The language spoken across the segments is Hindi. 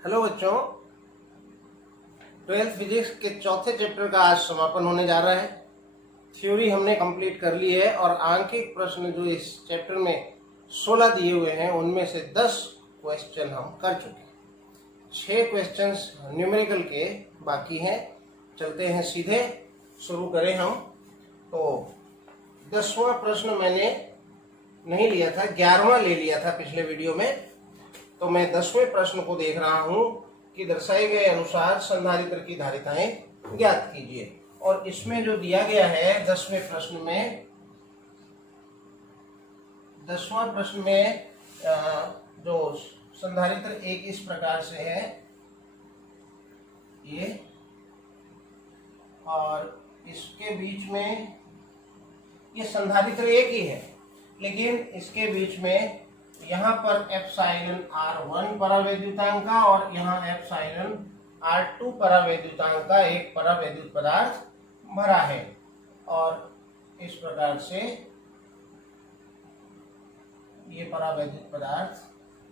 हेलो बच्चों, 12th फिजिक्स के चौथे चैप्टर का आज समापन होने जा रहा है। थ्योरी हमने कंप्लीट कर ली है और आंकिक प्रश्न जो इस चैप्टर में 16 दिए हुए हैं उनमें से 10 क्वेश्चन हम कर चुके हैं। 6 क्वेश्चंस न्यूमेरिकल के बाकी हैं। चलते हैं सीधे, शुरू करें हम। तो 10वां प्रश्न मैंने नहीं लिया था, 11वां ले लिया था पिछले वीडियो में। तो मैं 10वें प्रश्न को देख रहा हूं कि दर्शाए गए अनुसार संधारित्र की धारिताएं ज्ञात कीजिए। और इसमें जो दिया गया है 10वें प्रश्न में, 10वां प्रश्न में जो संधारित्र एक इस प्रकार से है ये, और इसके बीच में ये संधारित्र एक ही है, लेकिन इसके बीच में यहाँ पर एप्सिलॉन R1 परावैद्युतांक का और यहाँ एप्सिलॉन R2 परावैद्युतांक का एक परावैद्युत पदार्थ भरा है। और इस प्रकार से ये परावैद्युत पदार्थ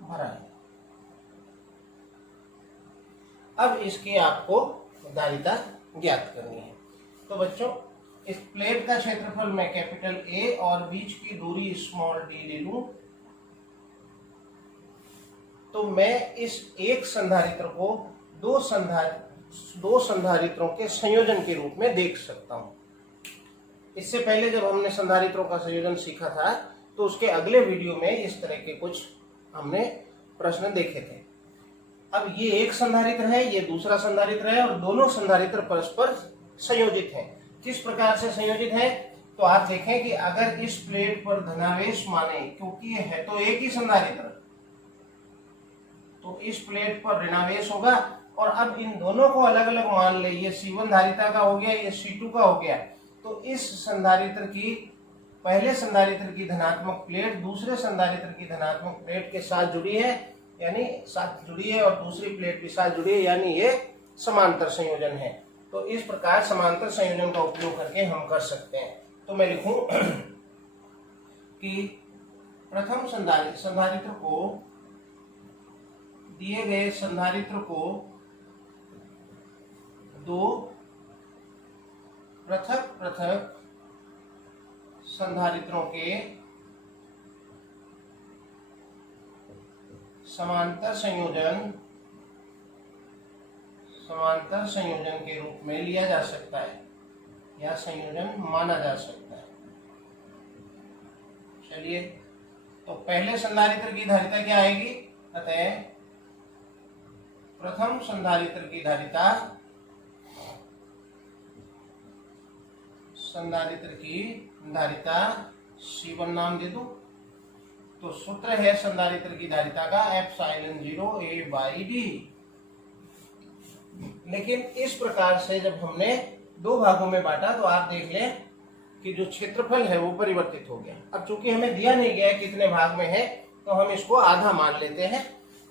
भरा है। अब इसकी आपको धारिता ज्ञात करनी है। तो बच्चों, इस प्लेट का क्षेत्रफल मैं कैपिटल A और बीच की दूरी स्मॉल d ले लूं, तो मैं इस एक संधारित्र को दो संधारित्रों के संयोजन के रूप में देख सकता हूं। इससे पहले जब हमने संधारित्रों का संयोजन सीखा था तो उसके अगले वीडियो में इस तरह के कुछ हमने प्रश्न देखे थे। अब ये एक संधारित्र है, ये दूसरा संधारित्र है, और दोनों संधारित्र परस्पर संयोजित हैं। किस प्रकार से संयोजित है? तो आप देखें कि अगर इस प्लेट पर धनावेश माने, क्योंकि ये है तो एक ही संधारित्र, तो इस प्लेट पर ऋणावेश होगा। और अब इन दोनों को अलग अलग मान ले, ये C1 धारिता का हो गया, ये C2 का हो गया। तो इस संधारित्र की, पहले संधारित्र की धनात्मक प्लेट दूसरे संधारित्र की धनात्मक प्लेट के साथ जुड़ी है, यानी साथ जुड़ी है, और दूसरी प्लेट भी साथ जुड़ी है, यानी ये समांतर संयोजन है। तो इस प्रकार समांतर संयोजन का उपयोग करके हम कर सकते हैं। तो मैं लिखूं कि प्रथम संधारित्र को, दिए गए संधारित्र को दो पृथक पृथक संधारित्रों के समांतर संयोजन के रूप में लिया जा सकता है या संयोजन माना जा सकता है। चलिए, तो पहले संधारित्र की धारिता क्या आएगी? अतः प्रथम संधारित्र की धारिता C1 नाम दे दो। तो सूत्र है संधारित्र की धारिता का एप्सिलॉन 0 A/d। लेकिन इस प्रकार से जब हमने दो भागों में बांटा तो आप देख लें कि जो क्षेत्रफल है वो परिवर्तित हो गया। अब चूंकि हमें दिया नहीं गया कितने भाग में है, तो हम इसको आधा मान लेते हैं।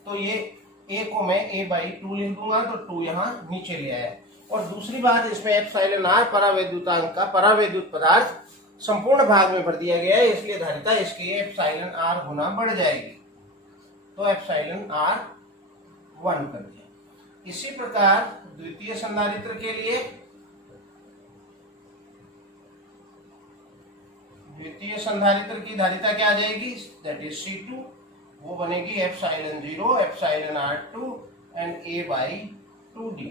तो ये A को मैं A/2 लिख दूंगा, तो 2 यहाँ नीचे ले आया। और दूसरी बात, इसमें एप्सिलॉन R परावैद्युतांक का परावैद्युत पदार्थ संपूर्ण भाग में भर दिया गया है, इसलिए धारिता इसकी एप्सिलॉन R गुना बढ़ जाएगी। तो एप्सिलॉन R 1 कर दिया। इसी प्रकार द्वितीय संधारित्र के लिए, द्वितीय संधारित्र की धारिता क्या आ जाएगी? That is C2। वो बनेगी epsilon 0 epsilon R2 and A/2d।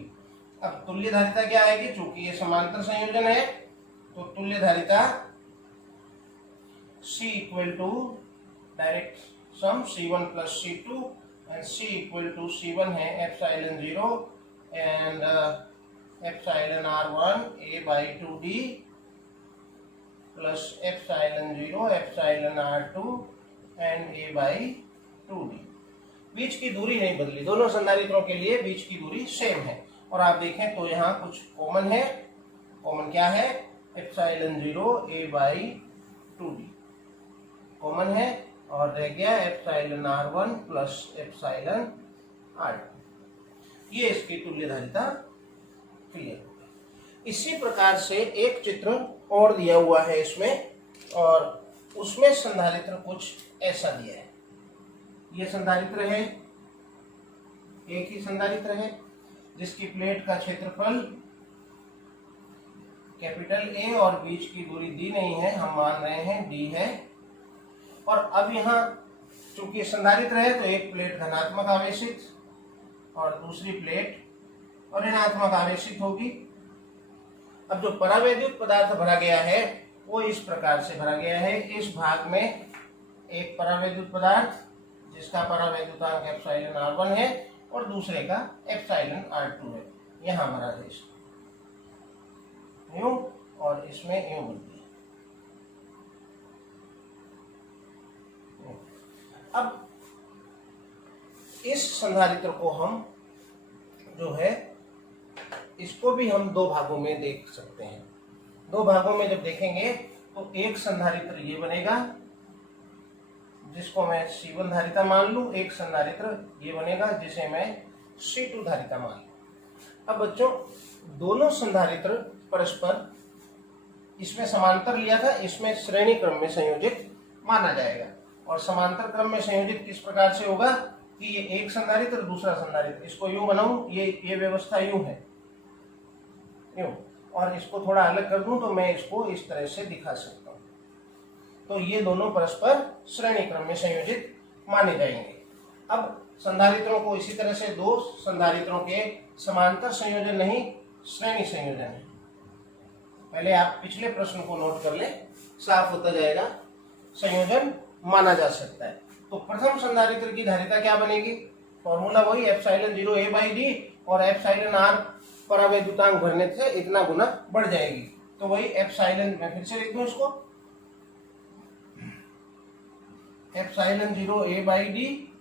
अब तुल्य धारिता क्या आएगी? चूंकि ये समांतर संयोजन है, तो तुल्य धारिता C equal to direct sum C1 plus C2, and C equal to C1 है epsilon 0 and epsilon R1 A/2d plus epsilon 0 epsilon R2 and A/2d। बीच की दूरी नहीं बदली, दोनों संधारित्रों के लिए बीच की दूरी सेम है। और आप देखें तो यहाँ कुछ कॉमन है। कॉमन क्या है? एप्सिलॉन 0 A/2d कॉमन है, और रह गया epsilon R1 plus epsilon R2। ये इसकी तुल्य धारिता क्लियर हो गई। इसी प्रकार से एक चित्र और दिया हुआ है इसमें, और उसमें संधारित्र कुछ ऐसा दिया है। ये संधारित्र है, एक ही संधारित्र है जिसकी प्लेट का क्षेत्रफल कैपिटल ए और बीच की दूरी दी नहीं है, हम मान रहे हैं डी है। और अब यहाँ चूंकि संधारित्र है तो एक प्लेट धनात्मक आवेशित और दूसरी प्लेट ऋणात्मक आवेशित होगी। अब जो परावैद्युत पदार्थ भरा गया है वो इस प्रकार से भरा गया है। इस भाग में एक परावैद्युत पदार्थ जिसका परावैद्युतांक एप्सिलॉन r1 है और दूसरे का एप्सिलॉन r2 है, यहाँ भरा है इसको यूं और इसमें यूं बनती है। अब इस संधारित्र को हम जो है इसको भी हम दो भागों में देख सकते हैं। दो भागों में जब देखेंगे तो एक संधारित्र ये बनेगा जिसको मैं C1 धारिता मान लूं, एक संधारित्र ये बनेगा जिसे मैं C2 धारिता मान लूं। अब बच्चों दोनों संधारित्र परस्पर इसमें समांतर लिया था, इसमें श्रेणी क्रम में संयोजित माना जाएगा। और समांतर क्रम में संयोजित किस प्रकार से होगा कि ये एक संधारित्र दूसरा संधारित्र, इसको यूं बनाऊं, ये व्यवस्था यूं है यूं, और इसको थोड़ा अलग कर दूं तो मैं इसको इस तरह से दिखा सकता हूं। तो ये दोनों परस्पर श्रेणी क्रम में संयोजित माने जाएंगे। अब संधारित्रों को इसी तरह से दो संधारित्रों के समांतर संयोजन नहीं श्रेणी संयोजन है। पहले आप पिछले प्रश्न को नोट कर ले, साफ होता जाएगा। संयोजन माना जा सकता है। तो प्रथम संधारित्र की धारिता क्या बनेगी? फॉर्मूला वही एप्सिलॉन 0 a बाई डी और एप्सिलॉन r परावैद्युतांक भरने से इतना गुना बढ़ जाएगी। तो वही एप्सिलॉन, मैं फिर से लिख दूं इसको, एप्सिलॉन 0 a बाई डी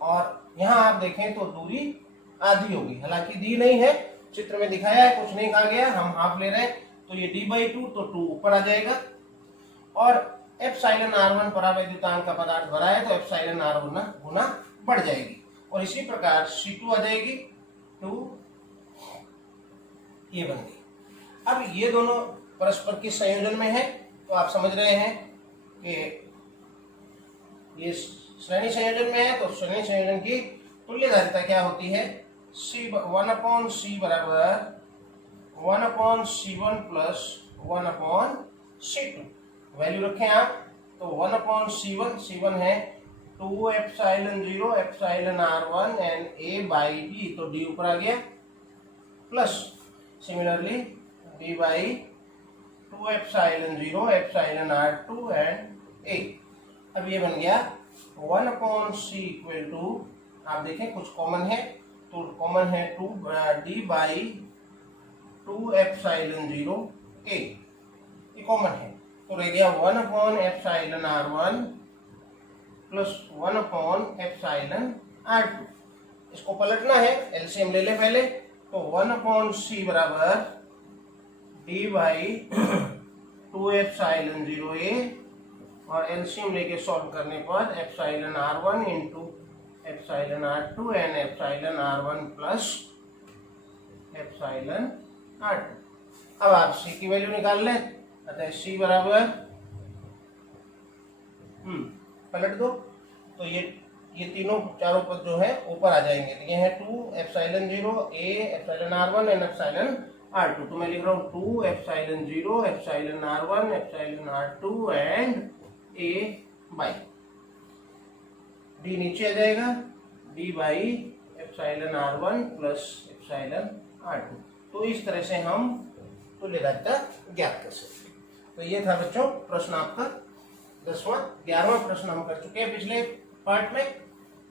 और यहां आप देखें तो दूरी आधी होगी, हालांकि दी नहीं है, चित्र में दिखाया है, कुछ नहीं कहा गया, हम हाफ ले रहे हैं तो ये d बाई 2 तो 2 ऊपर आ जाएगा। और एप्सिलॉन r1 परावैद्युतांक का पदार्थ भरा है तो एप्सिलॉन r1 गुना बढ़ जाएगी। और इसी प्रकार C2 आ जाएगी 2, ये बन गई। अब ये दोनों परस्पर किस संयोजन में है तो आप समझ रहे हैं कि ये श्रेणी संयोजन में है। तो श्रेणी संयोजन की तुल्य धारिता क्या होती है? 1/c बराबर 1/c1 प्लस 1/c2। वैल्यू रखें आप तो 1/c1, C1 है 2 epsilon 0 epsilon r1 and a by d, तो d ऊपर आ गया, plus similarly d by 2 epsilon 0 epsilon r2 and a। अब ये बन गया 1/c इक्वल टू, आप देखें कुछ कॉमन है तो कॉमन है 2 d बाई 2 एप्सिलॉन 0 a, ये कॉमन है तो रह गया 1/एप्सिलॉन r1 प्लस 1/एप्सिलॉन r2। इसको पलटना है, एलसीएम ले ले पहले, तो 1/c बराबर d बाई 2 एप्सिलॉन 0 a और एलसीएम लेके सॉल्व करने पर epsilon r1 into epsilon r2 and epsilon r1 plus epsilon r2। अब आप c की वैल्यू निकाल लें, अतः c बराबर पलट दो तो ये तीनों चारों पद जो है ऊपर आ जाएंगे। ये है 2 epsilon 0 a epsilon r1 and epsilon r2। तो मैं लिख रहा हूँ 2 epsilon 0 epsilon r1 epsilon r2 and a by d नीचे आ जाएगा, d by epsilon r1 plus epsilon r2। तो इस तरह से हम तुल्य धारिता ज्ञात कर सकते हैं। तो ये था बच्चों प्रश्न आपका 10वां। 11वां प्रश्न हम कर चुके हैं पिछले पार्ट में।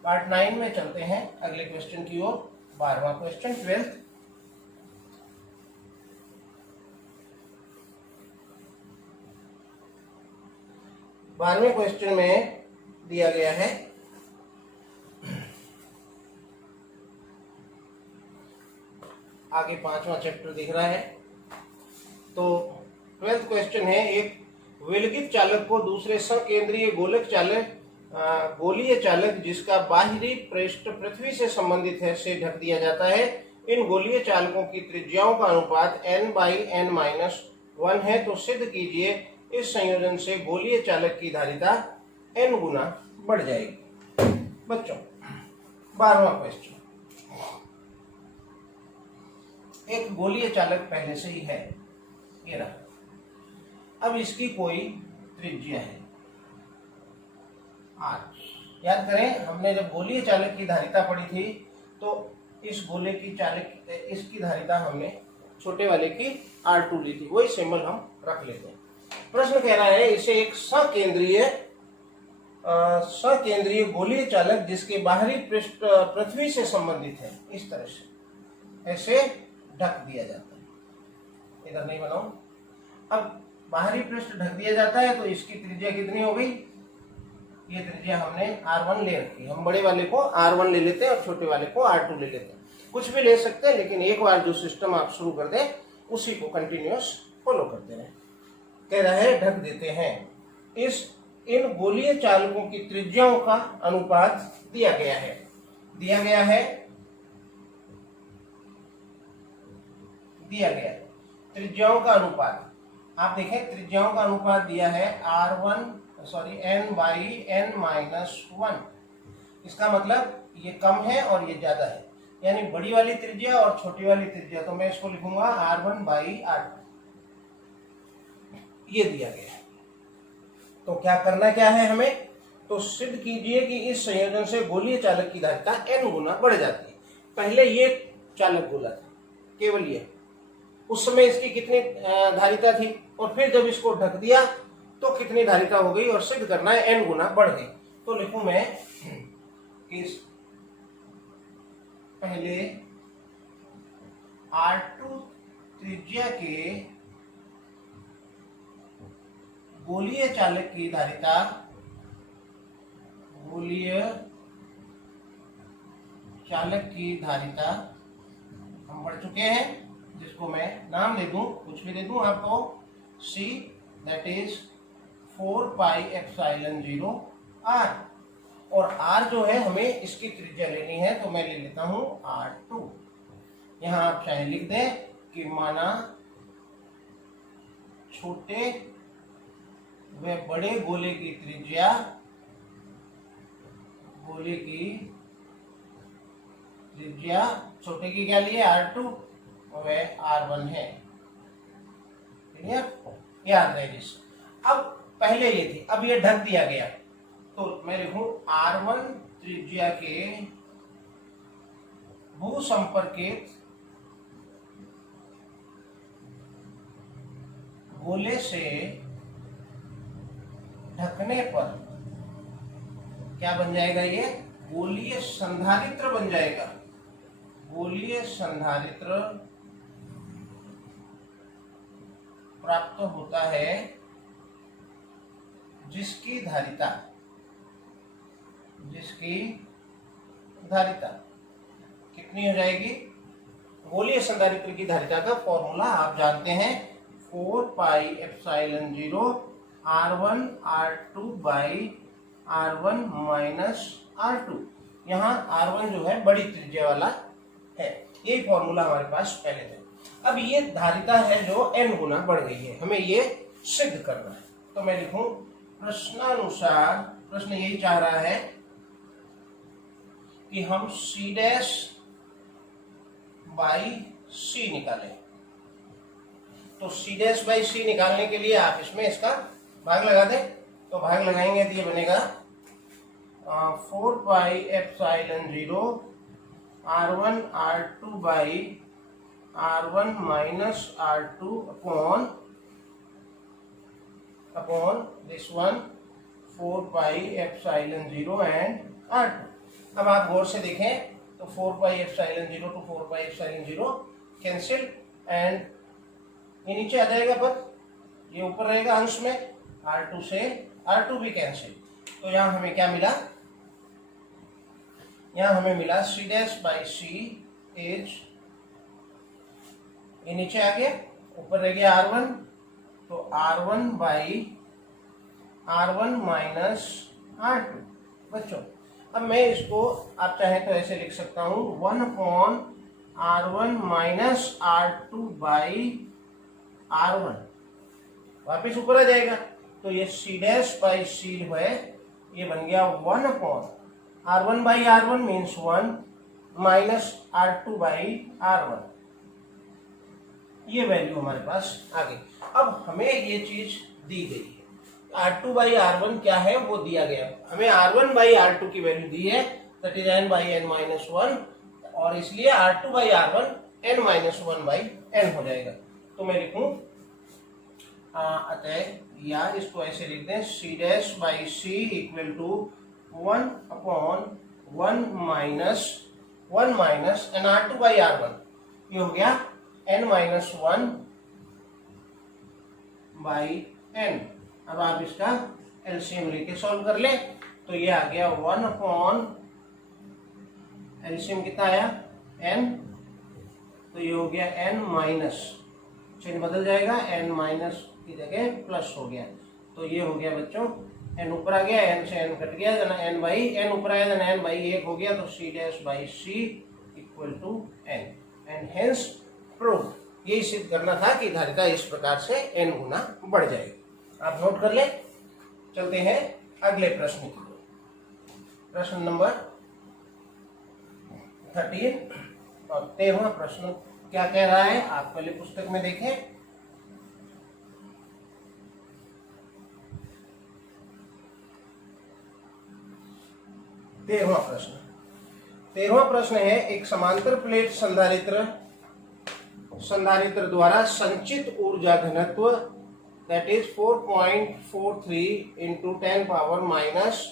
पार्ट 9 में चलते हैं अगले क्वेश्चन की ओर। 12वां क्वेश्चन 12th। बारहवें क्वेश्चन में दिया गया है आगे 5वां चैप्टर दिख रहा है। तो 12th क्वेश्चन है, एक विलगित चालक को दूसरे संकेंद्रीय गोलीय चालक जिसका बाहरी पृष्ठ पृथ्वी से संबंधित है से ढक दिया जाता है। इन गोलीय चालकों की त्रिज्याओं का अनुपात n/n-1 है। तो सिद्ध कीजिए इस संयोजन से गोलीय चालक की धारिता n गुना बढ़ जाएगी। बच्चों 12वां क्वेश्चन, एक गोलीय चालक पहले से ही है, ये रहा। अब इसकी कोई त्रिज्या है r। याद करें, हमने जब गोलीय चालक की धारिता पढ़ी थी तो इस गोले की चालक इसकी धारिता हमने छोटे वाले की R2 ली थी, वही सिंबल हम रख लेते हैं। प्रश्न कह रहा है इसे एक सकेंद्रीय गोलीय चालक जिसके बाहरी पृष्ठ पृथ्वी से संबंधित है, इस तरह से ऐसे ढक दिया जाता है। इधर नहीं बनाओ। अब बाहरी पृष्ठ ढक दिया जाता है तो इसकी त्रिज्या कितनी हो गई? ये त्रिज्या हमने R1 ले रखी। हम बड़े वाले को R1 ले लेते हैं और छोटे वाले को R2 ले लेते हैं। कुछ भी ले सकते हैं, लेकिन एक बार जो सिस्टम आप शुरू कर दें उसी को कंटिन्यूअस फॉलो करते रहें। कह रहा है ढक देते हैं। इन गोलीय चालकों की त्रिज्याओं का अनुपात दिया गया है। त्रिज्याओं का अनुपात आप देखें, त्रिज्याओं का अनुपात दिया है n/n-1। इसका मतलब ये कम है और ये ज्यादा है, यानी बड़ी वाली त्रिज्या और छोटी वाली त्रिज्या। तो मैं इसको लिखूंगा R1/R2, ये दिया गया है। तो क्या करना क्या है हमें? तो सिद्ध कीजिए कि इस संयोजन से गोलीय चालक की धारिता n गुना बढ़ जाती है। पहले ये चालक गोला था, केवल ये, उस समय इसकी कितनी धारिता थी, और फिर जब इसको ढक दिया तो कितनी धारिता हो गई, और सिद्ध करना है n गुना बढ़ गई। तो लिखूं मैं कि पहले R2 त्रिज्या के गोलीय चालक की धारिता, हम पढ़ चुके हैं, जिसको मैं नाम दे दूं, कुछ भी दे दूं आपको, C, दैट इज 4πε0 R। और R जो है हमें इसकी त्रिज्या लेनी है, तो मैं ले लेता हूं R2। यहां आप चाहे लिख दें कि माना छोटे व बड़े गोले की त्रिज्या, छोटे की क्या लिए R2 व R1 है। क्लियर? याद रहे। अब पहले ये थी, अब ये ढक दिया गया, तो मैं लिखूं R1 त्रिज्या के भूसंपर्कित गोले से ढकने पर क्या बन जाएगा? ये गोलीय संधारित्र बन जाएगा। गोलीय संधारित्र प्राप्त होता है जिसकी धारिता कितनी हो जाएगी? गोलीय संधारित्र की धारिता का फॉर्मूला आप जानते हैं, 4πε0 R1 R2 R1 -R2। यहाँ R1 जो है बड़ी त्रिज्या वाला है, यही फॉर्मूला हमारे पास पहले थे। अब ये धारिता है जो n गुना बढ़ गई है, हमें ये सिद्ध करना है। तो मैं लिखूं प्रश्नानुसार, प्रश्न यही चाह रहा है कि हम C'/C निकालें। तो C'/C निकालने के लिए आप इसमें इसका भाग लगा दें। तो भाग लगाएंगे तो ये बनेगा 4πε0 R1 R2 R1 -R2 upon this one 4πε0 and R2। अब आप गौर से देखें तो 4πε0 to 4πε0 कैंसिल, एंड ये नीचे आ जाएगा पद, ये ऊपर रहेगा अंश में, R2 से R2 भी कैंसिल। तो यहाँ हमें क्या मिला? यहाँ हमें मिला C'/C इज, ये नीचे आ गया, ऊपर रह गया R1, तो R1 -R2। बच्चों अब मैं इसको आप चाहें तो ऐसे लिख सकता हूं, 1/R1 -R2/R1, वापिस ऊपर आ जाएगा। तो ये C'/C है, ये बन गया 1/, R1 by R1 means 1 minus R2 by R1, ये वैल्यू हमारे पास आ गई। अब हमें ये चीज दी गई है, R2 by R1 क्या है वो दिया गया, हमें R1 by R2 की वैल्यू दी है, that is n by n minus 1, और इसलिए R2 by R1 n minus 1 by n हो जाएगा। तो मैं लिखूं अतः या इसको ऐसे लिख दें, C dash by C equal to 1 upon 1 minus n R2 by R1, ये हो गया n माइनस 1 बाई n। अब आप इसका एलसीएम लेके सॉल्व कर ले, तो ये आ गया 1 अपॉन एलसीएम कितना आया n, तो ये हो गया n माइनस, चिन्ह बदल जाएगा, n माइनस की जगह प्लस हो गया, तो ये हो गया बच्चों n ऊपर आ गया, n से n कट गया, n बाई n ऊपर आया, n बाई 1 हो गया, तो C dash by C equal to n, and hence prove, यही सिद्ध करना था कि धारिता इस प्रकार से n गुना बढ़ जाएगी। आप नोट कर ले। चलते हैं अगले प्रश्न की ओर। प्रश्न नंबर 13 और 13वां प्रश्न क्या कह रहा है, आप पहले पुस्तक में देखें। तेरहवां प्रश्न है, एक समांतर प्लेट संधारित्र द्वारा संचित ऊर्जा घनत्व that is 4.43 into 10 power minus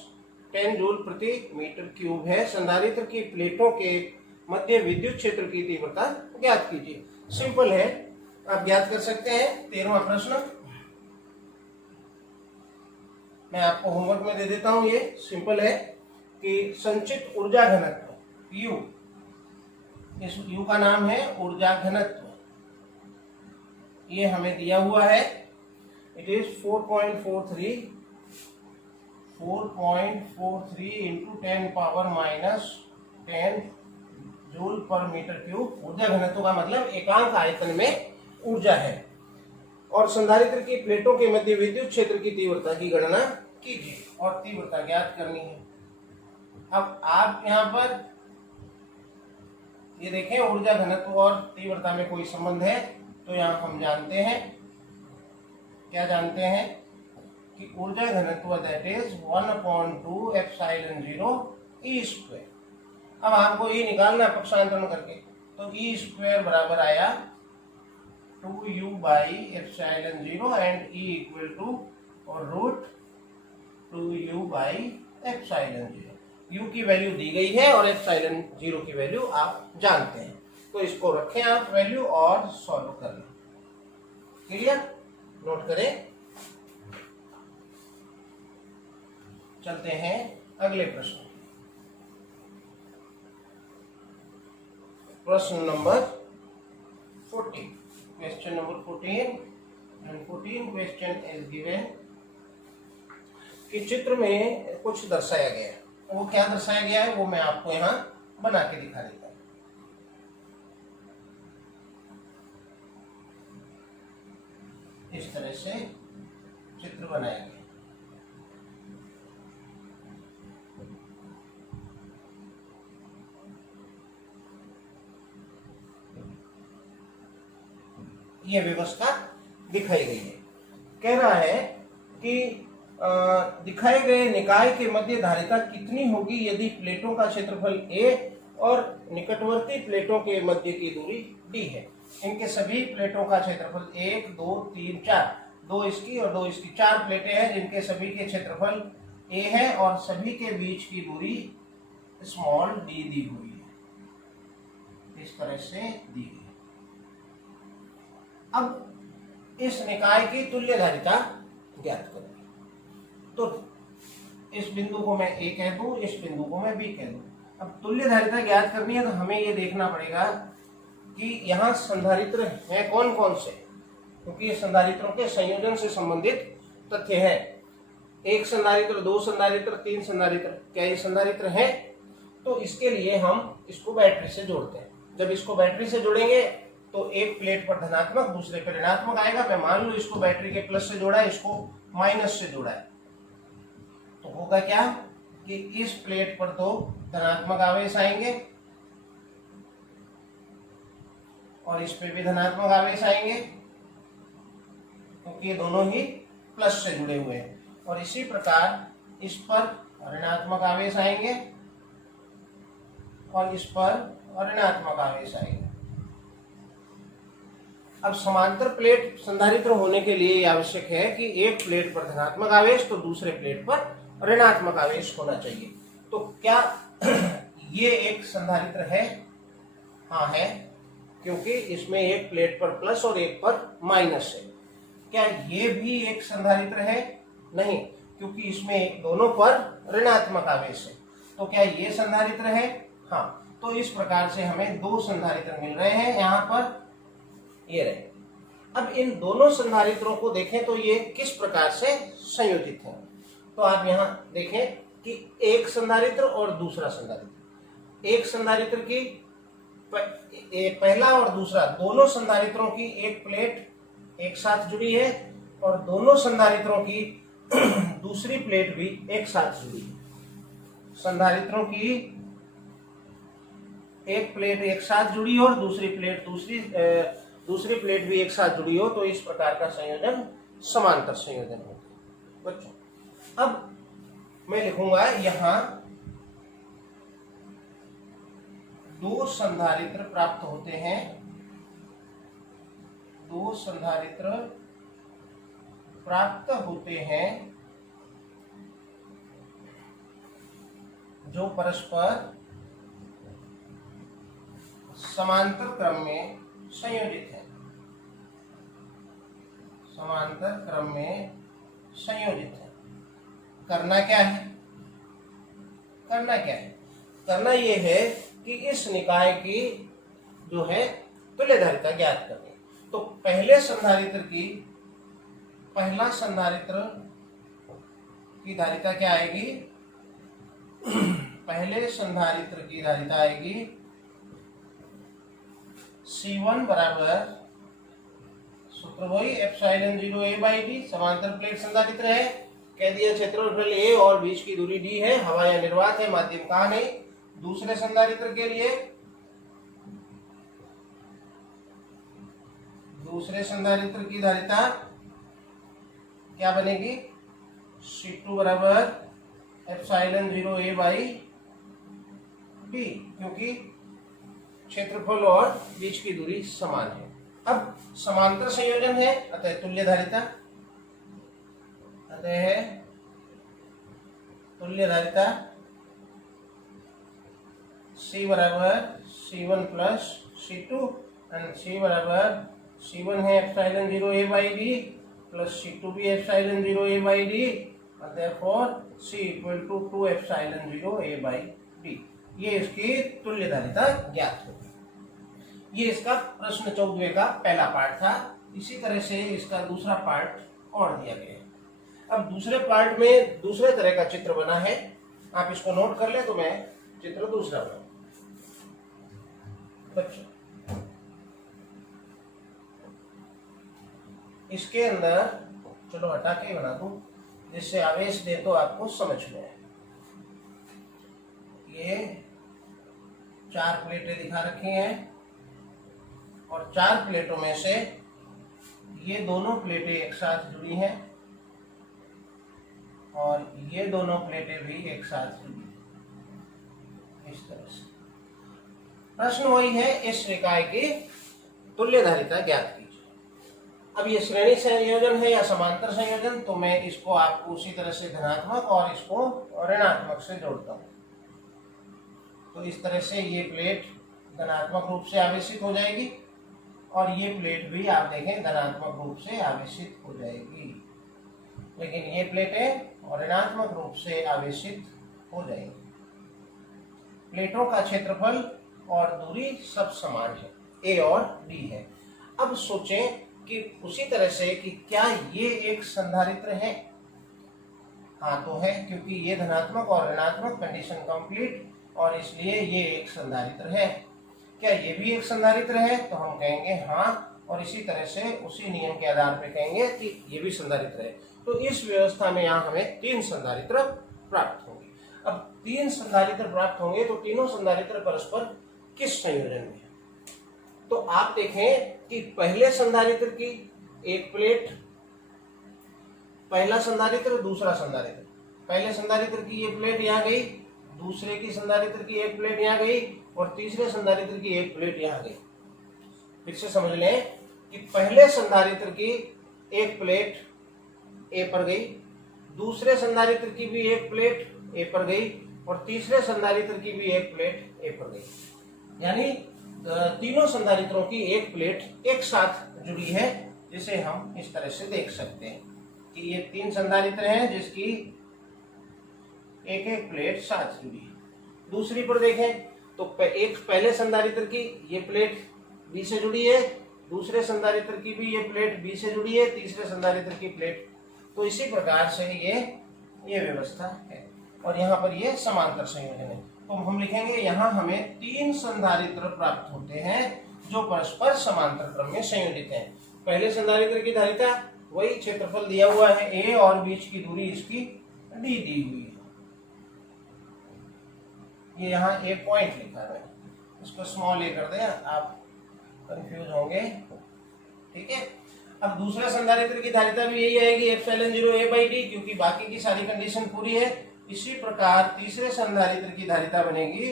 10 joule प्रति मीटर क्यूब है। संधारित्र की प्लेटों के मध्य विद्युत क्षेत्र की तीव्रता ज्ञात कीजिए। सिंपल है, आप ज्ञात कर सकते हैं। 13वां प्रश्न मैं आपको होमवर्क में दे देता हूं। ये सिंपल है कि संचित ऊर्जा घनत्व U, इस U का नाम है ऊर्जा घनत्व, ये हमें दिया हुआ है, it is 4.43 into 10 power minus 10 joule पर मीटर क्यूब। ऊर्जा घनत्व का मतलब एकांक आयतन में ऊर्जा है। और संधारित्र की प्लेटों के मध्य विद्युत क्षेत्र की तीव्रता की गणना कीजिए और तीव्रता ज्ञात करनी है। अब आप यहाँ पर ये देखें, ऊर्जा घनत्व और तीव्रता में कोई संबंध है, तो यहाँ हम जानते हैं, क्या जानते हैं कि ऊर्जा घनत्व that is 1/2 epsilon 0 E square. अब आपको ये निकालना है पक्षांतरण करके, तो ई स्क्वायर बराबर आया 2u by epsilon 0 and E equal to और root 2u by epsilon 0। u की वैल्यू दी गई है और एप्सिलॉन 0 की वैल्यू आप जानते हैं, तो इसको रखें आप वैल्यू और सॉल्व कर लें। क्लियर, नोट करें। चलते हैं अगले प्रश्न। प्रश्न number 14, question number 14 and 14 question is given कि चित्र में कुछ दर्शाया गया है। वो क्या दर्शाया गया है वो मैं आपको यहाँ बना के दिखा देता हूँ। इस तरह से चित्र बनाया गया। ये व्यवस्था दिखाई गई है। कह रहा है कि दिखाए गए निकाय के मध्य धारिता कितनी होगी यदि प्लेटों का क्षेत्रफल a और निकटवर्ती प्लेटों के मध्य की दूरी d है। इनके सभी प्लेटों का क्षेत्रफल 1, 2, 3, 4, 2 इसकी और 2 इसकी, 4 प्लेटें हैं जिनके सभी के क्षेत्रफल a है और सभी के बीच की दूरी स्मॉल d दी हुई है, इस तरह से दी गई। अब इस निकाय की तुल्य धारिता ज्ञात करें। तो इस बिंदु को मैं A कह दूं, इस बिंदु को मैं B कह दूं। अब तुल्य धारिता ज्ञात करनी है तो हमें ये देखना पड़ेगा कि यहाँ संधारित्र हैं कौन कौन से, क्योंकि ये संधारित्रों के संयोजन से संबंधित तथ्य है। 1 संधारित्र, 2 संधारित्र, 3 संधारित्र, क्या ये संधारित्र है? तो इसके लिए हम इसको बैटरी से जोड़ते हैं। जब इसको बैटरी से जोड़ेंगे तो एक प्लेट पर धनात्मक, दूसरे पर ऋणात्मक आएगा। मैं मान लूं इसको बैटरी के प्लस से जोड़ा है, इसको माइनस से जोड़ा है, तो होगा क्या कि इस प्लेट पर तो धनात्मक आवेश आएंगे और इस पे भी धनात्मक आवेश आएंगे, क्योंकि ये दोनों ही प्लस से जुड़े हुए हैं। और इसी प्रकार इस पर ऋणात्मक आवेश आएंगे और इस पर ऋणात्मक आवेश आएंगे। अब समांतर प्लेट संधारित्र होने के लिए आवश्यक है कि एक प्लेट पर धनात्मक आवेश तो दूसरे प्लेट पर ऋणात्मक आवेश होना चाहिए। तो क्या ये एक संधारित्र है? हाँ है, क्योंकि इसमें एक प्लेट पर प्लस और एक पर माइनस है। क्या ये भी एक संधारित्र है? नहीं, क्योंकि इसमें दोनों पर ऋणात्मक आवेश है। तो क्या ये संधारित्र है? हाँ। तो इस प्रकार से हमें दो संधारित्र मिल रहे हैं यहाँ पर, ये रहे। अब इन दोनों संधारित्रों को देखें तो ये किस प्रकार से संयोजित हैं। तो आप यहाँ देखें कि एक संधारित्र और दूसरा संधारित्र, एक संधारित्र की पहला और दूसरा दोनों संधारित्रों की एक प्लेट एक साथ जुड़ी है और दोनों संधारित्रों की दूसरी प्लेट भी एक साथ जुड़ी है। संधारित्रों की एक प्लेट एक साथ जुड़ी हो और दूसरी प्लेट भी एक साथ जुड़ी हो, तो इस प्रकार का संयोजन समांतर संयोजन होता है। बच्चों, अब मैं लिखूंगा यहां दो संधारित्र प्राप्त होते हैं, दो संधारित्र प्राप्त होते हैं जो परस्पर समांतर क्रम में संयोजित है, समांतर क्रम में संयोजित है। करना क्या है? करना ये है कि इस निकाय की जो है तुल्यधारिता ज्ञात करनी। तो पहला संधारित्र की धारिता क्या आएगी? पहले संधारित्र की धारिता आएगी C1 बराबर, सूत्र वही एप्सिलॉन 0 A/d। समांतर प्लेट संधारित्र है, कह दिया क्षेत्रफल A और बीच की दूरी d है, हवा या निर्वात है, माध्यम कहा नहीं। दूसरे संधारित्र के लिए, दूसरे संधारित्र की धारिता क्या बनेगी? C2 बराबर एप्सिलॉन 0 A/d, क्योंकि क्षेत्रफल और बीच की दूरी समान है। अब समांतर संयोजन है, अतः तुल्य धारिता, C बराबर C1 plus C2 and C बराबर C1 है एप्सिलॉन 0 A/d प्लस C2 भी epsilon 0 A/d, therefore C equal to 2 epsilon 0 A/d। ये इसकी तुल्य धारिता ज्ञात होगी। ये इसका प्रश्न 14वें का पहला पार्ट था। इसी तरह से इसका दूसरा पार्ट और दिया गया है। अब दूसरे पार्ट में दूसरे तरह का चित्र बना है, आप इसको नोट कर ले तो मैं चित्र दूसरा बनाऊं। बच्चों, इसके अंदर चलो हटा के बना दूं जिससे आवेश दे तो आपको समझ में आए। ये 4 प्लेटें दिखा रखी हैं और 4 प्लेटों में से ये दोनों प्लेटें एक साथ जुड़ी हैं और ये दोनों प्लेटें भी एक साथ जुड़ी हैं। इस तरह से प्रश्न वही है, इस निकाय की तुल्य धारिता ज्ञात कीजिए। अब ये श्रेणी संयोजन है या समांतर संयोजन, तो मैं इसको आपको उसी तरह से धनात्मक और इसको ऋणात्मक से जोड़ता हूं। तो इस तरह से ये प्लेट धनात्मक रूप से आवेशित हो जाएगी और ये प्लेट भी आप देखें धनात्मक रूप से आवेशित हो जाएगी, लेकिन ये प्लेटें ऋणात्मक रूप से आवेशित हो जाएगी। प्लेटों का क्षेत्रफल और दूरी सब समान है, A और D है। अब सोचें कि उसी तरह से कि क्या ये एक संधारित्र है? हाँ तो है, क्योंकि ये धनात्मक और ऋणात्मक कंडीशन कंप्लीट और इसलिए ये एक संधारित्र है। क्या ये भी एक संधारित्र है? तो हम कहेंगे हाँ, और इसी तरह से उसी नियम के आधार पर कहेंगे कि ये भी संधारित्र है। तो इस व्यवस्था में यहाँ हमें 3 संधारित्र प्राप्त होंगे। अब 3 संधारित्र प्राप्त होंगे तो तीनों संधारित्र परस्पर किस संयोजन में है? तो आप देखें कि पहले संधारित्र की एक प्लेट, पहला संधारित्र दूसरा संधारित्र, पहले संधारित्र की ये प्लेट यहाँ गई, दूसरे की संधारित्र की एक प्लेट यहाँ गई और तीसरे संधारित्र की एक प्लेट यहाँ गई। फिर से समझ लें कि पहले संधारित्र की एक प्लेट ए पर गई, दूसरे संधारित्र की भी एक प्लेट ए पर गई और तीसरे संधारित्र की भी एक प्लेट ए पर गई। यानी तीनों संधारित्रों की एक प्लेट एक साथ जुड़ी है, जिसे हम इस तरह से देख सकते हैं कि ये 3 संधारित्र हैं जिसकी एक एक प्लेट साथ जुड़ी है। दूसरी पर देखें तो एक पहले संधारित्र की ये प्लेट बी से जुड़ी है, दूसरे संधारित्र की भी ये प्लेट बी से जुड़ी है, तीसरे संधारित्र की प्लेट। तो इसी प्रकार से ये व्यवस्था है और यहाँ पर ये समांतर संयोजन है। तो हम लिखेंगे यहाँ हमें 3 संधारित्र प्राप्त होते हैं जो परस्पर समांतर क्रम में संयोजित हैं। पहले संधारित्र की धारिता वही क्षेत्रफल दिया हुआ है ए और बीच की दूरी इसकी डी दी हुई है। ये यहाँ एक पॉइंट लिखा है, इसको स्मॉल ए कर दें, आप कंफ्यूज होंगे। ठीक है। अब दूसरा संधारित्र की धारिता भी यही आएगी एप्सिलॉन 0 a by d, क्योंकि बाकी की सारी कंडीशन पूरी है। इसी प्रकार तीसरे संधारित्र की धारिता बनेगी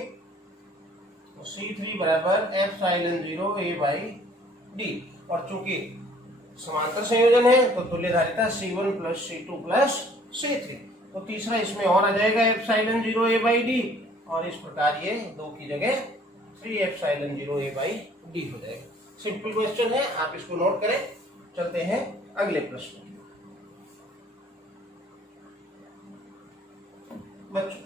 C3 बराबर एप्सिलॉन 0 a by d, और चूंकि समांतर संयोजन है तो तुल्य धारिता C1 plus C2 plus C3। तो तीसरा इसमें और आ जाएगा एप्सिलॉन 0 a by d, और इस प्रकार ये 2 की जगह 3 एप्सिलॉन 0 a by d हो जाएगा। सिंपल क्वेश्चन है, आप इसको नोट करें। चलते हैं अगले प्रश्न की। बच्चों,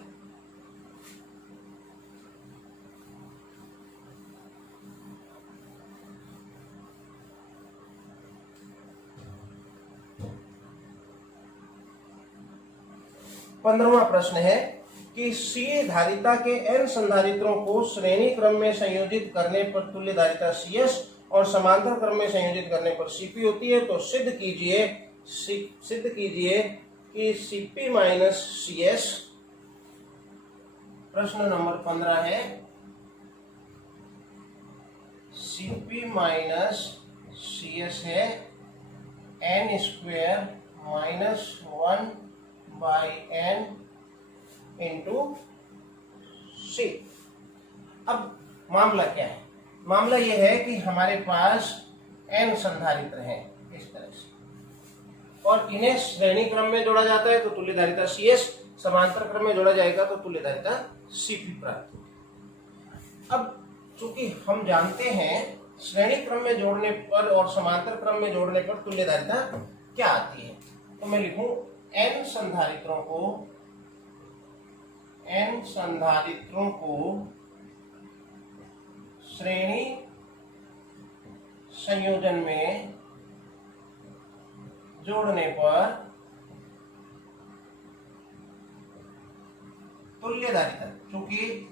पंद्रहवां प्रश्न है कि C धारिता के n संधारित्रों को श्रेणी क्रम में संयोजित करने पर तुल्य धारिता CS और समांतर क्रम में संयोजित करने पर Cp होती है। तो सिद्ध कीजिए कि Cp माइनस CS, प्रश्न नंबर 15 है, Cp माइनस CS है n square minus 1 by n into C। अब मामला क्या है? मामला यह है कि हमारे पास n संधारित्र हैं इस तरह से, और इन्हें श्रेणी क्रम में जोड़ा जाता है तो तुल्य धारिता CS, समांतर क्रम में जोड़ा जाएगा तो तुल्य धारिता Cp प्राप्त होगी। अब चूंकि हम जानते हैं श्रेणी क्रम में जोड़ने पर और समांतर क्रम में जोड़ने पर तुल्य धारिता क्या आती है, तो मैं लिखूं n संधारित्रों को श्रेणी संयोजन में जोड़ने पर तुल्य धारिता, क्योंकि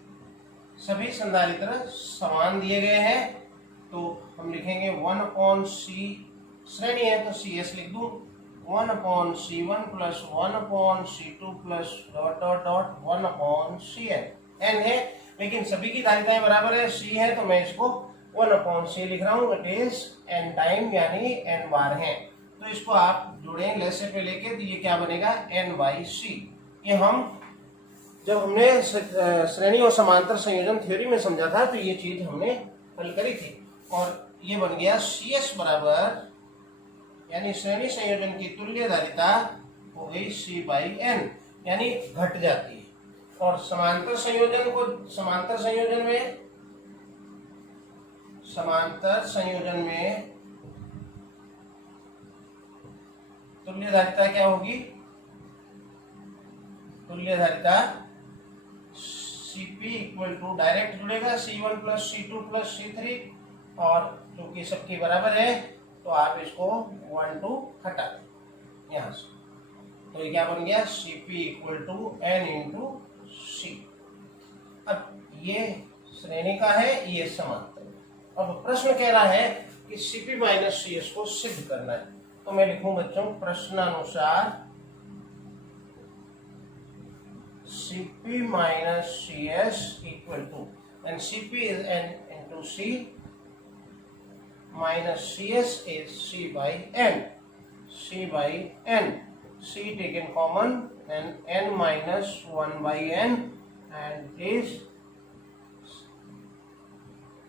सभी संधारित्र समान दिए गए हैं तो हम लिखेंगे 1/c, श्रेणी है तो CS लिख दूं, 1/c1 plus 1/c2 plus dot dot dot 1/cn। n है लेकिन सभी की धारिताएं बराबर है, C है तो मैं इसको 1/c लिख रहा हूँ। इट इज n टाइम यानी n बार है। तो इसको आप जोड़ें लेसे पे लेके तो ये क्या बनेगा n/c। ये हम जब हमने श्रेणी और समांतर संयोजन थ्योरी में समझा था तो ये चीज हमने हल करी थी, और ये बन गया CS बराबर, यानी श्रेणी संयोजन की तुल्य धारिता हो गई C/n, यानी घट जाती है। और समांतर संयोजन में तुल्य धारिता क्या होगी? तुल्य धारिता Cp इक्वल टू डायरेक्ट जुड़ेगा C1 plus C2 plus C3, और क्योंकि सबके बराबर है तो आप इसको 1 2 हटा दें यहां से, तो ये क्या बन गया Cp equal to n into C। अब ये श्रेणी का है, ये समांतर। अब प्रश्न कह रहा है कि Cp माइनस CS को सिद्ध करना है, तो मैं लिखूं बच्चों प्रश्नानुसार Cp minus Cs equal to, and Cp is n into C minus Cs is C by n. C by n. C taken common and n minus 1 by n, and is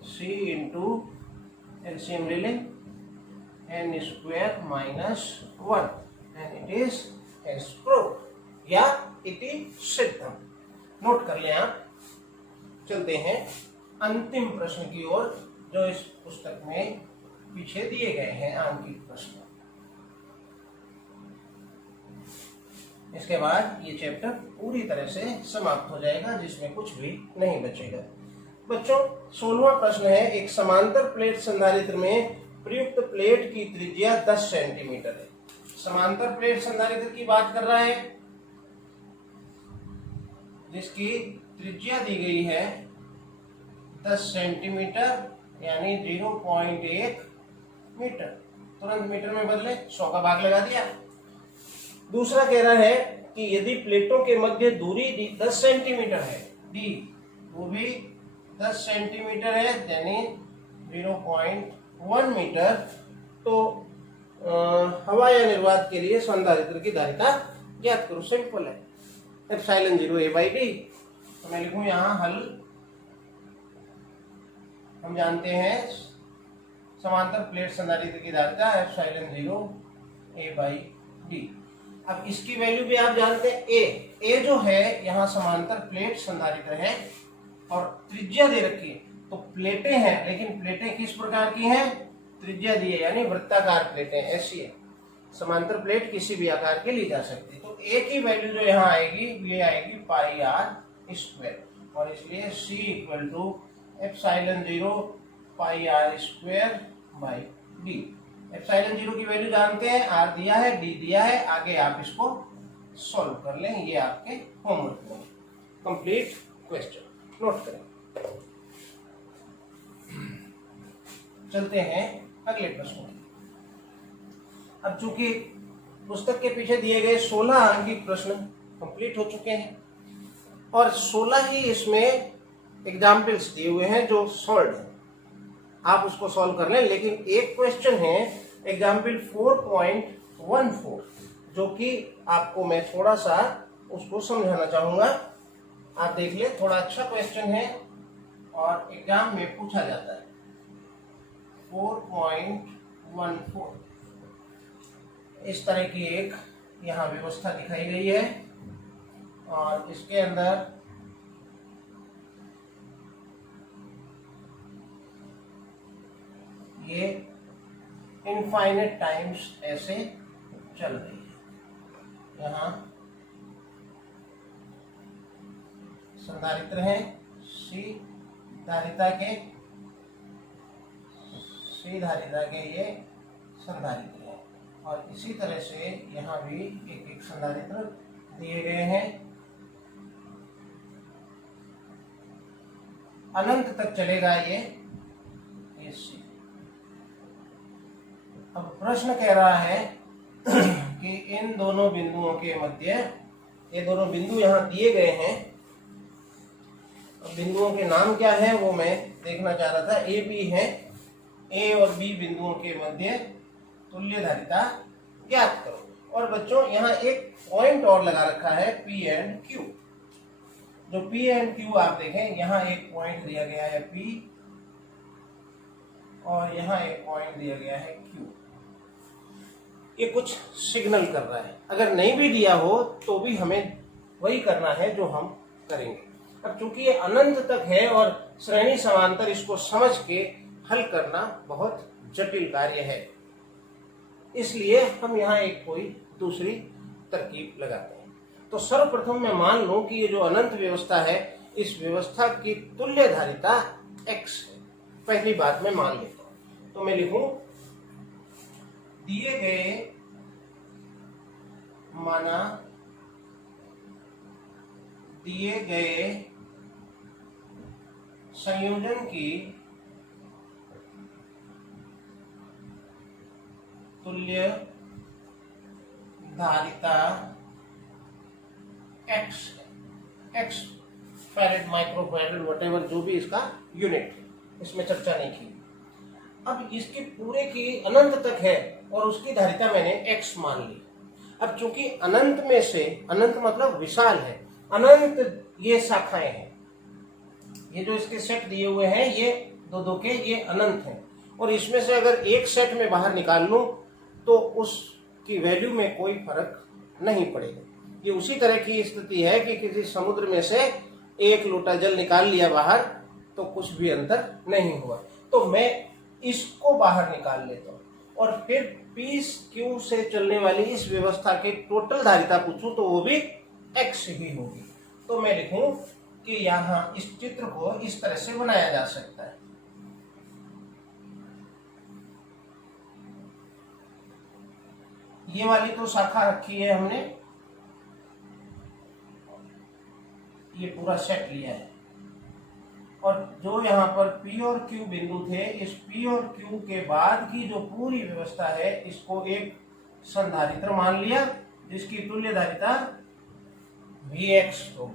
C into LCM ले लें n square minus 1, and it is S proved या इति सिद्धम। नोट कर लें आप। चलते हैं अंतिम प्रश्न की ओर जो इस पुस्तक में पीछे दिए गए हैं आंकिक प्रश्न। इसके बाद ये चैप्टर पूरी तरह से समाप्त हो जाएगा, जिसमें कुछ भी नहीं बचेगा। बच्चों 16वां प्रश्न है, एक समांतर प्लेट संधारित्र में प्रयुक्त प्लेट की त्रिज्या 10 सेंटीमीटर है। समांतर प्लेट संधारित्र की बात कर रहा है जिसकी त्रिज्या दी गई है 10 सेंटीमीटर यानी 0.1 मीटर। तुरंत मीटर में बदले, 100 का भाग लगा दिया। दूसरा कह रहा है कि यदि प्लेटों के मध्य दूरी 10 सेंटीमीटर है, डी वो भी 10 सेंटीमीटर है यानी 0.1 मीटर, तो हवा या निर्वात के लिए संधारित्र की धारिता ज्ञात करो। सिंपल है, एप्सिलॉन 0 A by D। तो मैं लिखूं यहां हल। हम जानते हैं समांतर प्लेट संधारित्र की धारिता एप्सिलॉन 0 A by D। अब इसकी वैल्यू भी आप जानते हैं, ए जो है यहाँ समांतर प्लेट संधारित्र है और त्रिज्या दे रखी है, तो प्लेटें हैं, लेकिन प्लेटें किस प्रकार की हैं, त्रिज्या दी है यानी वृत्ताकार प्लेटें ऐसी है। समांतर प्लेट किसी भी आकार की ली जा सकती है। तो ए की वैल्यू जो यहाँ आएगी ये आएगी पाई आर स्क्वायर, और इसलिए C equal to epsilon 0 pi r square by D. Epsilon 0 की वैल्यू जानते हैं, आर दिया है, डी दिया है, आगे आप इसको सॉल्व कर लें, ये आपके होमवर्क में। कंप्लीट क्वेश्चन नोट करें। चलते हैं अगले प्रश्न। अब चूंकि पुस्तक के पीछे दिए गए 16 अंकित प्रश्न कंप्लीट हो चुके हैं और 16 ही इसमें एग्जाम्पल्स दिए हुए हैं जो सॉल्व है, आप उसको सॉल्व कर लें। लेकिन एक क्वेश्चन है एग्जाम्पल 4.14 जो कि आपको मैं थोड़ा सा उसको समझाना चाहूंगा। आप देख ले, थोड़ा अच्छा क्वेश्चन है और एग्जाम में पूछा जाता है। 4.14 इस तरह की एक यहाँ व्यवस्था दिखाई गई है और इसके अंदर ये इनफाइनेट टाइम्स ऐसे चल रही है। यहाँ संधारित्र है, सी धारिता के ये संधारित्र है, और इसी तरह से यहाँ भी एक एक संधारित्र दिए गए हैं। अनंत तक चलेगा ये सी। अब प्रश्न कह रहा है कि इन दोनों बिंदुओं के मध्य, ये दोनों बिंदु यहाँ दिए गए हैं, बिंदुओं के नाम क्या है वो मैं देखना चाह रहा था। ए बी है, ए और बी बिंदुओं के मध्य तुल्य धारिता ज्ञात करो। और बच्चों यहाँ एक पॉइंट और लगा रखा है पी एंड क्यू। जो पी एंड क्यू आप देखें, यहाँ एक पॉइंट दिया गया है पी और यहाँ एक पॉइंट दिया गया है क्यू। ये कुछ सिग्नल कर रहा है। अगर नहीं भी दिया हो तो भी हमें वही करना है जो हम करेंगे। अब चूंकि ये अनंत तक है और श्रेणी समांतर, इसको समझ के हल करना बहुत जटिल कार्य है, इसलिए हम यहाँ एक कोई दूसरी तरकीब लगाते हैं। तो सर्वप्रथम मैं मान लूं कि ये जो अनंत व्यवस्था है, इस व्यवस्था की तुल्य धारिता x है। पहली बात मैं मान लेता हूं, तो मैं लिखूं दिए गए संयोजन की तुल्य धारिता x है। X farad, micro farad, whatever जो भी इसका यूनिट, इसमें चर्चा नहीं की। अब इसके पूरे की अनंत तक है और उसकी धारिता मैंने एक्स मान ली। अब चूंकि अनंत में से, अनंत मतलब विशाल है, अनंत ये शाखाएं हैं, ये जो इसके सेट दिए हुए हैं ये दो दो के ये अनंत हैं, और इसमें से अगर एक सेट में बाहर निकाल लूं तो उसकी वैल्यू में कोई फर्क नहीं पड़ेगा। ये उसी तरह की स्थिति है कि किसी समुद्र में से एक लोटा जल निकाल लिया बाहर तो कुछ भी अंतर नहीं हुआ। तो मैं इसको बाहर निकाल लेता हूं और फिर पीस क्यू से चलने वाली इस व्यवस्था की टोटल धारिता पूछूं तो वो भी एक्स ही होगी। तो मैं लिखूं कि यहां इस चित्र को इस तरह से बनाया जा सकता है। ये वाली तो शाखा रखी है हमने, ये पूरा सेट लिया है, और जो यहाँ पर P और Q बिंदु थे, इस P और Q के बाद की जो पूरी व्यवस्था है इसको एक संधारित्र मान लिया जिसकी तुल्य धारिता Vx हो।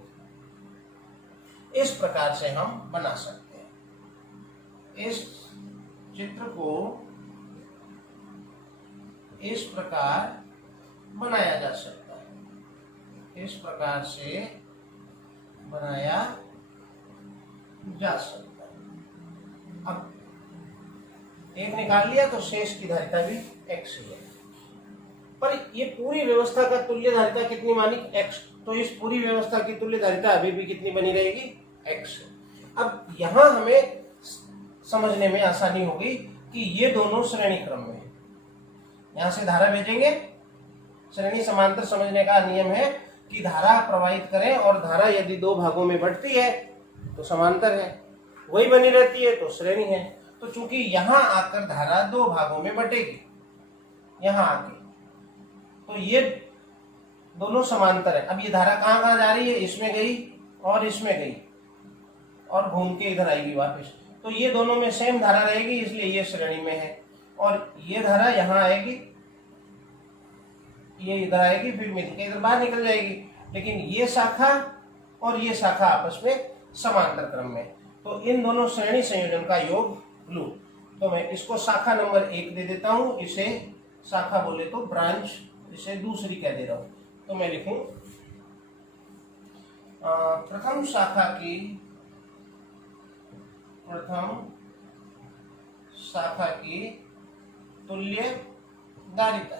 इस प्रकार से हम बना सकते हैं। इस चित्र को इस प्रकार बनाया जा सकता है, इस प्रकार से बनाया जा सकता है। अब एक निकाल लिया तो शेष की धारिता भी x ही है, पर ये पूरी व्यवस्था का तुल्य धारिता कितनी मानी? x। तो इस पूरी व्यवस्था की तुल्य धारिता अभी भी कितनी बनी रहेगी? x। अब यहां हमें समझने में आसानी होगी कि ये दोनों श्रेणी क्रम में है। यहां से धारा भेजेंगे, श्रेणी समांतर समझने का नियम है कि धारा प्रवाहित करें और धारा यदि दो भागों में बढ़ती है तो समांतर है, वही बनी रहती है तो श्रेणी है। तो चूंकि यहां आकर धारा दो भागों में बटेगी, यहां आके, तो ये दोनों समांतर है। अब ये धारा कहां कहां जा रही है? इसमें गई और इसमें गई और घूम के इधर आएगी वापस, तो ये दोनों में सेम धारा रहेगी, इसलिए ये श्रेणी में है। और ये धारा यहाँ आएगी, ये इधर आएगी, फिर मिलकर इधर बाहर निकल जाएगी, लेकिन ये शाखा और ये शाखा आपस में समांतर क्रम में। तो इन दोनों श्रेणी संयोजन का योग लूं तो मैं इसको शाखा नंबर 1 दे देता हूं, इसे शाखा बोले तो ब्रांच, इसे दूसरी कह दे रहा हूं। तो मैं लिखूं प्रथम शाखा की तुल्य धारिता,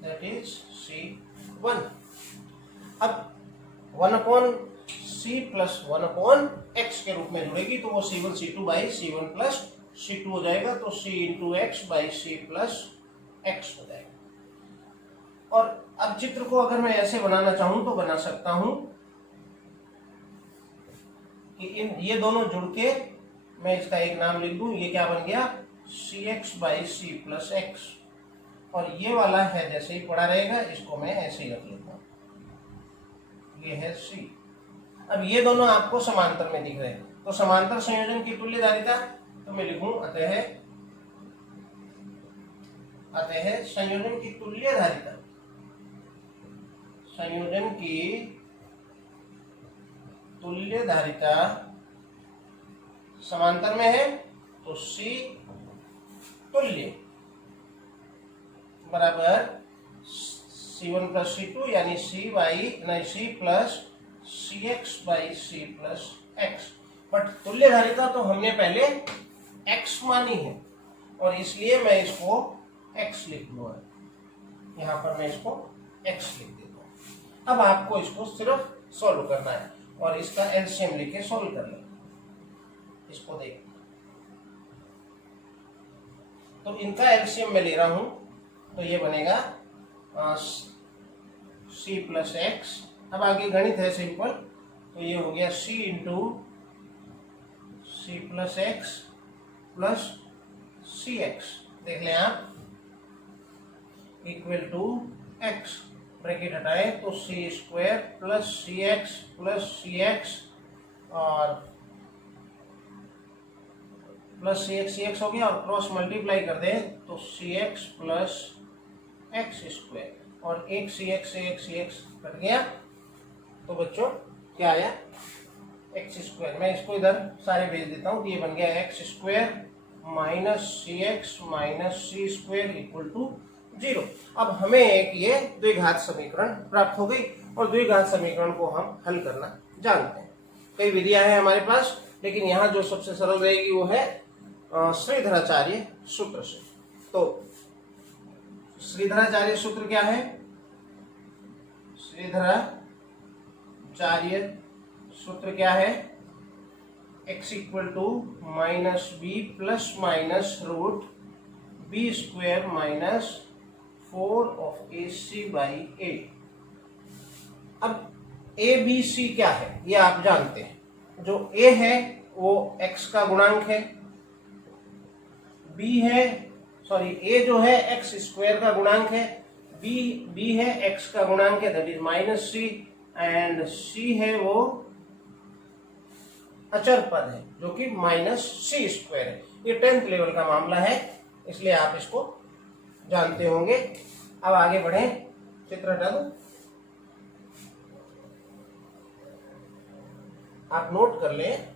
दैट इज C1। अब 1/C प्लस 1/x के रूप में जुड़ेगी तो वो C1 C2 by C1 plus C2 हो जाएगा, तो C into x by C plus x हो जाएगा। और अब चित्र को अगर मैं ऐसे बनाना चाहूं तो बना सकता हूं कि ये दोनों जुड़ के मैं इसका एक नाम लिख दूं, ये क्या बन गया? Cx by C plus x. और ये वाला है जैसे ही पड़ा रहेगा, इसको मैं ऐसे ही रख लेता हूं, ये है C। अब ये दोनों आपको समांतर में दिख रहे हैं, तो समांतर संयोजन की तुल्य धारिता तो मैं लिखूं अतः संयोजन की तुल्य धारिता, संयोजन की तुल्य धारिता समांतर में है तो C तुल्य बराबर C1 प्लस C2 यानी C plus Cx by C plus x. But तुल्य धारिता तो हमने पहले x मानी है और इसलिए मैं इसको x लिख लूंगा, यहां पर मैं इसको x लिख देता हूं। अब आपको इसको सिर्फ सॉल्व करना है और इसका एलसीएम लेके सॉल्व कर लें। इसको देख, तो इनका एलसीएम मैं ले रहा हूं तो ये बनेगा C प्लस एक्स। अब आगे गणित है सिंपल, तो ये हो गया C into C plus x plus सी एक्स, देख लें आप, इक्वल टू एक्स, ब्रैकेट हटाए तो सी स्क्वायर प्लस सी एक्स और प्लस सी एक्स हो गया और क्रॉस मल्टीप्लाई कर दें तो सी एक्स प्लस एक्स स्क्वायर और एक सी एक्स कट गया। तो बच्चों क्या आया एक्स स्क्वायर। मैं इसको इधर सारे भेज देता हूँ। ये बन गया x square minus c x minus c square equal to 0। अब हमें एक ये द्विघात समीकरण प्राप्त हो गई और द्विघात समीकरण को हम हल करना जानते हैं। कई विधियां हैं हमारे पास, लेकिन यहाँ जो सबसे सरल रहेगी वो है श्रीधराचार्य सूत्र से। तो श्रीधराचार्य सूत्र क्या है? श्रीधराचार्य सूत्र क्या है? x equal to minus b plus minus root b square minus 4 of a c by a. अब ए बी सी क्या है ये आप जानते हैं। जो a है वो x का गुणांक है, b है a जो है x स्क्वायर का गुणांक है, b है x का गुणांक है that is minus c, and c है वो अचर पद है जो कि माइनस सी स्क्वायर है। ये 10th लेवल का मामला है, इसलिए आप इसको जानते होंगे। अब आगे बढ़े, चित्र हटा दो, आप नोट कर लें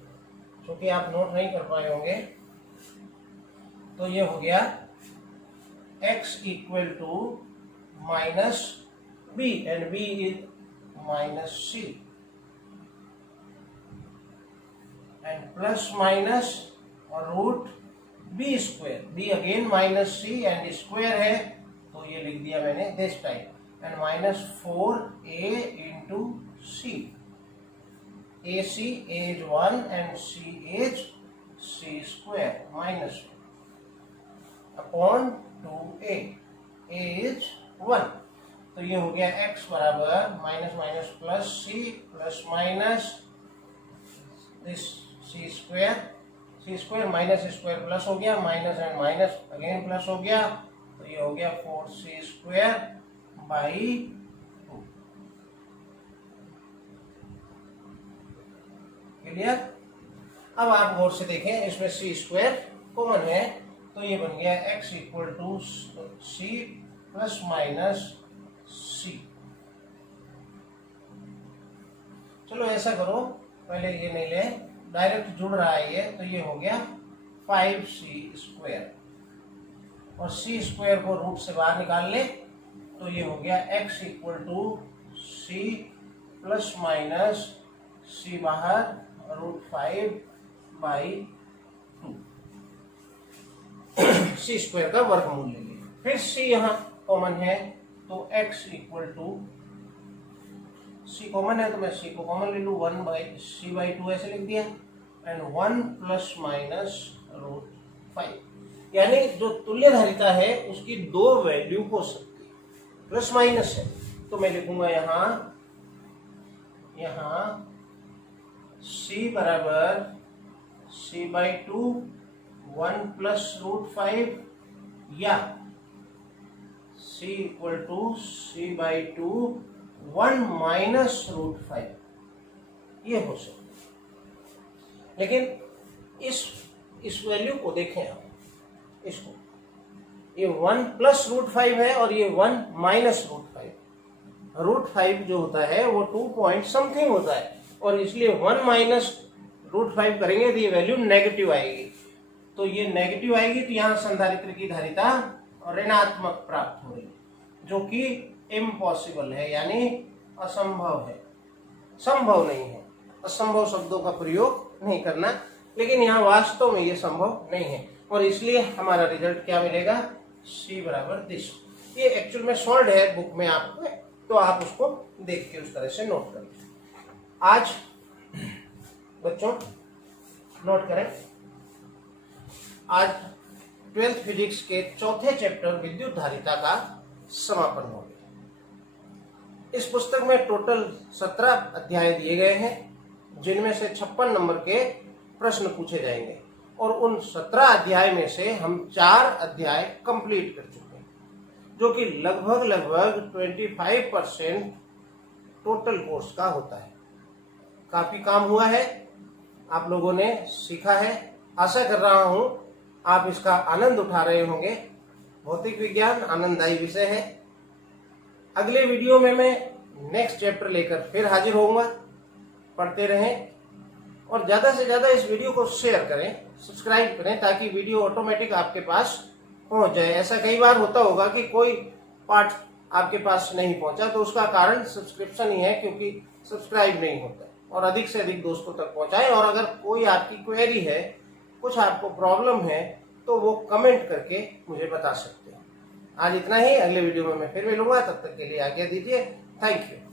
क्योंकि आप नोट नहीं कर पाए होंगे। तो ये हो गया x equal to minus b and b is minus c and plus minus root b square, b again minus c and square है तो ये लिख दिया मैंने this type, and minus 4a into c. AC is 1 and C is C square minus upon 2A, A is 1। तो ये हो गया x बराबर minus minus plus c plus minus this c square minus square plus हो गया, minus and minus again plus हो गया, तो ये हो गया 4c स्क्वायर बाई 2। क्लियर? अब आप गौर से देखें, इसमें सी स्क्वायर कॉमन है तो ये बन गया x equal to c plus minus c. चलो ऐसा करो, पहले ये नहीं ले, डायरेक्ट जुड़ रहा है ये, तो ये हो गया 5c स्क्वायर और c स्क्वायर को रूट से बाहर निकाल ले तो ये हो गया x equal to c plus minus c बाहर रूट 5 बाई 2 सी स्क्वायर का वर्गमूल ले लिया। फिर c यहाँ कॉमन है तो x equal to c common है तो मैं c को कॉमन ले लूँ, 1 बाई सी बाई 2 ऐसे लिख दिया, एंड 1 प्लस माइनस रूट 5। यानी जो तुल्य धारिता है उसकी दो वैल्यू हो सकती है, प्लस माइनस है तो मैं लिखूंगा यहाँ c बराबर c बाई 2 1 प्लस रूट 5 या c equal to c by 2 1 minus root 5, ये हो सकता है। लेकिन इस वैल्यू को देखें आप, इसको, ये 1 प्लस रूट 5 है और ये 1 माइनस रूट 5। रूट 5 जो होता है वो 2 पॉइंट समथिंग होता है और इसलिए 1 माइनस रूट 5 करेंगे तो ये वैल्यू नेगेटिव आएगी। तो ये नेगेटिव आएगी तो यहाँ संधारित्र की धारिता ऋणात्मक प्राप्त हो रही है जो कि इम्पॉसिबल है, यानी असंभव है, संभव नहीं है। असंभव शब्दों का प्रयोग नहीं करना, लेकिन यहाँ वास्तव में ये संभव नहीं है और इसलिए हमारा रिजल्ट क्या मिलेगा, c बराबर दिस। ये एक्चुअल में सॉल्व है बुक में आपको, तो आप उसको देख के उस तरह से नोट करें। आज बच्चों नोट करें, आज 12th फिजिक्स के चौथे चैप्टर विद्युत धारिता का समापन हो गया। इस पुस्तक में टोटल 17 अध्याय दिए गए हैं जिनमें से 56 नंबर के प्रश्न पूछे जाएंगे और उन 17 अध्याय में से हम 4 अध्याय कंप्लीट कर चुके हैं, जो कि लगभग 25% टोटल कोर्स का होता है। काफी काम हुआ है, आप लोगों ने सीखा है, आशा कर रहा हूं आप इसका आनंद उठा रहे होंगे। भौतिक विज्ञान आनंददायी विषय है। अगले वीडियो में मैं नेक्स्ट चैप्टर लेकर फिर हाजिर होऊंगा। पढ़ते रहें और ज़्यादा से ज़्यादा इस वीडियो को शेयर करें, सब्सक्राइब करें, ताकि वीडियो ऑटोमेटिक आपके पास पहुंच जाए। ऐसा कई बार होता होगा कि कोई पाठ आपके पास नहीं पहुंचा, तो उसका कारण सब्सक्रिप्शन ही है, क्योंकि सब्सक्राइब नहीं होता। और अधिक से अधिक दोस्तों तक पहुंचाएं। और अगर कोई आपकी क्वेरी है, कुछ आपको प्रॉब्लम है, तो वो कमेंट करके मुझे बता सकते हैं। आज इतना ही, अगले वीडियो में मैं फिर मिलूंगा, तब तक के लिए आज्ञा दीजिए। Thank you.